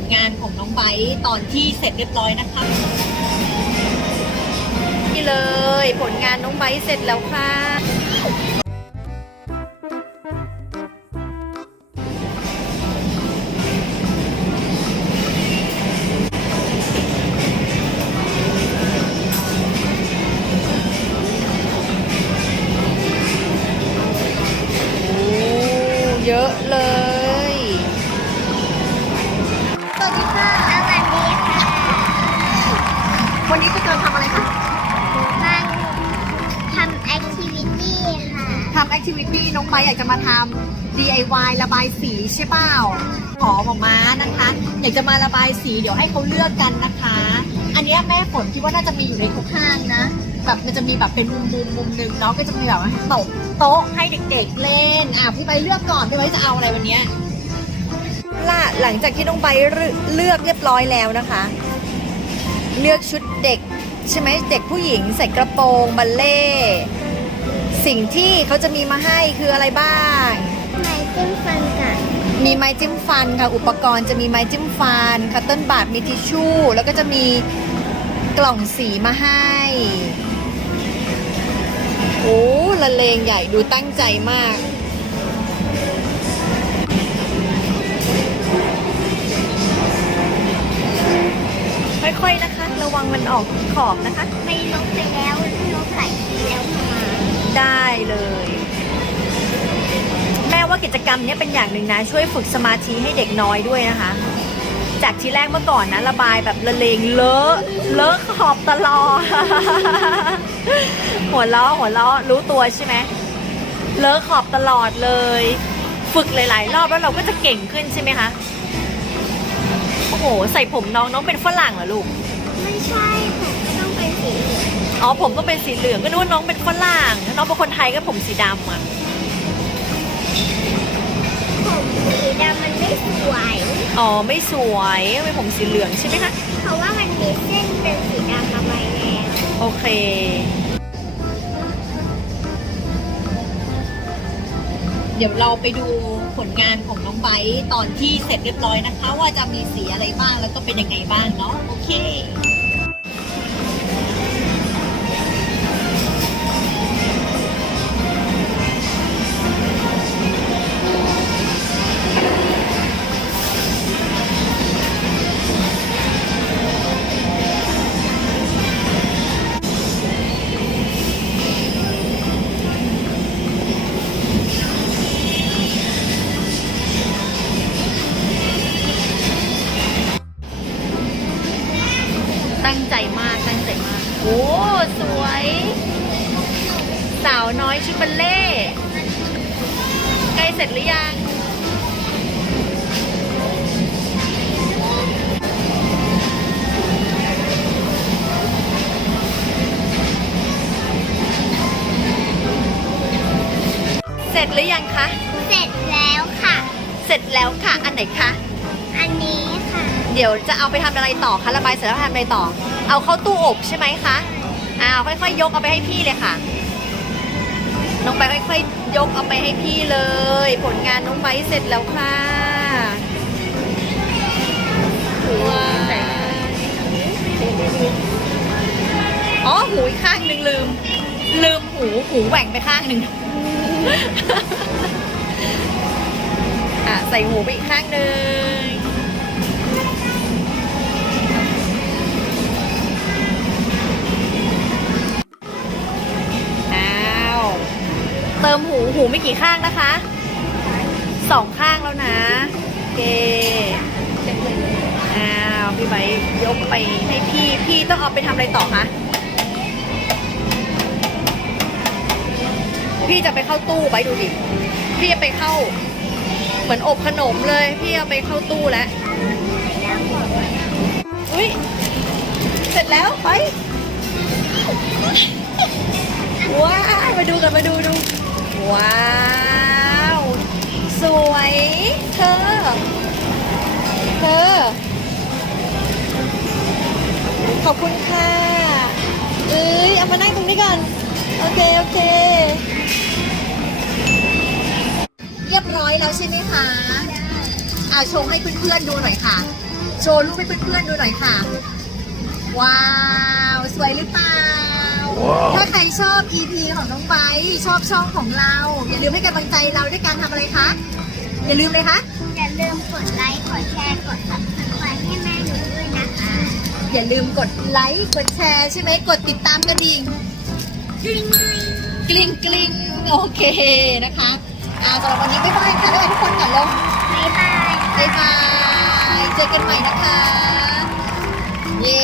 ลงานของน้องไบร์ตอนที่เสร็จเรียบร้อยนะคะนี่เลยผลงานน้องไบร์เสร็จแล้วค่ะ โอ้เยอะเลย วันนี้จะเจอทำอะไรคะมาทำแอคทิวิตี้ค่ะ ทำแอคทิวิตี้น้องไบร์ทอยากจะมาทำ DIY ระบายสีใช่เปล่าขอหมอม้านะคะ อยากจะมาระบายสีเดี๋ยวให้เขาเลือกกันนะคะ อันเนี้ยแม่ฝนคิดว่าน่าจะมีอยู่ในทุกห้างนะ แบบมันจะมีแบบเป็นมุมมุมมุมหนึ่งเนาะก็จะมีแบบว่าโต๊ะโต๊ะให้เด็กๆเล่น อะพี่ใบร์ทเลือกก่อนพี่ใบร์ทจะเอาอะไรวันเนี้ยล่ะหลังจากที่น้องใบร์ทเลือกเรียบร้อยแล้วนะคะ เลือกชุดเด็ก ใช่ไหมเด็กผู้หญิงใส่กระโปรงบัลเล่ต์สิ่งที่เขาจะมีมาให้คืออะไรบ้าง ไม้จิ้มฟันกับมีไม้จิ้มฟันค่ะอุปกรณ์จะมีไม้จิ้มฟันคัตเติ้ลบาดมีทิชชู่ แล้วก็จะมีกล่องสีมาให้โอ้ละเลงใหญ่ดูตั้งใจมาก ค่อยๆนะคะ ระวังมันออกขอบนะคะ ไม่ลบไปแล้วลบหลายทีแล้วค่ะได้เลย แม่ว่ากิจกรรมเนี้ยเป็นอย่างหนึ่งนะ ช่วยฝึกสมาธิให้เด็กน้อยด้วยนะคะ จากที่แรกเมื่อก่อนนะ ระบายแบบละเลงเลอะเลอะขอบตลอดหัวล้อหัวล้อรู้ตัวใช่ไหมเลอะขอบตลอดเลย ฝึกหลาย ๆ รอบแล้วเราก็จะเก่งขึ้นใช่ไหมคะโอ้โห ใส่ผมน้องน้องเป็นฝรั่งเหรอลูก ไม่ใช่ผมก็ต้องเป็นสีเหลืองอ๋อผมต้องเป็นสีเหลืองก็นึกว่าน้องเป็นฝรั่งถ้าน้องเป็นคนไทยก็ผมสีดำอะผมสีดำมันไม่สวย อ๋อไม่สวยเป็นผมสีเหลืองใช่ไหมคะเพราะว่ามันมีเส้นเป็นสีดำมาไว้แล้วโอเค เดี๋ยวเราไปดูผลงานของน้องไบร์ทตอนที่เสร็จเรียบร้อยนะคะ ว่าจะมีสีอะไรบ้างแล้วก็เป็นยังไงบ้างเนาะโอเค ตั้งใจมากตั้งใจมาก โอ้สวย สาวน้อยชุดบัลเล่ต์ใกล้เสร็จหรือยังเสร็จหรือยังคะ เสร็จแล้วค่ะ เสร็จแล้วค่ะ อันไหนคะอันนี้ค่ะ เดี๋ยวจะเอาไปทำอะไรต่อคะระบายเสร็จแล้วทำอะไรต่อ เอาเข้าตู้อบใช่ไหมคะอ้าวค่อยๆยกเอาไปให้พี่เลยค่ะน้องไปค่อยๆยกเอาไปให้พี่เลย ผลงานน้องไบเสร็จแล้วค่ะว้าอ๋อหูข้างหนึ่งลืม ลืมหูหูแหว่งไปข้างหนึ่งอะใส่หูไปอีกข้างหนึ่ง หูไม่กี่ข้างนะคะสองข้างแล้วนะโอเคอ้าวพี่ไบยกไปให้พี่พี่ต้องเอาไปทำอะไรต่อคะพี่จะไปเข้าตู้ไว้ดูดิพี่จะไปเข้า เหมือนอบขนมเลย พี่เอาไปเข้าตู้แล้วอุ้ยเสร็จแล้วไปว้าวมาดูกันมาดูดู ว้าว สวย เธอ เธอ ขอบคุณค่ะ เอ้ย เอามานั่งตรงนี้ก่อน โอเค โอเค เรียบร้อยแล้วใช่ไหมคะอ่าโชว์ให้เพื่อนๆดูหน่อยค่ะ โชว์รูปให้เพื่อนๆดูหน่อยค่ะ ว้าว ถ้าใครชอบ EP ของน้องไบร์ทชอบช่องของเรา อย่าลืมให้กำลังใจเราด้วยการทำอะไรคะ อย่าลืมเลยคะ อย่าลืมกดไลค์ กดแชร์ กด subscribe ให้แม่หนูด้วยนะคะ อย่าลืมกดไลค์ กดแชร์ใช่ไหม กดติดตามกระดิ่ง กริ๊งกริ๊งกลิ้งกลิ้งโอเคนะคะอ่าสำหรับวันนี้บ๊ายบายค่ะบ๊ายบายทุกคนก่อนลงบ๊ายบาย บ๊ายบาย เจอกันใหม่นะคะ เย้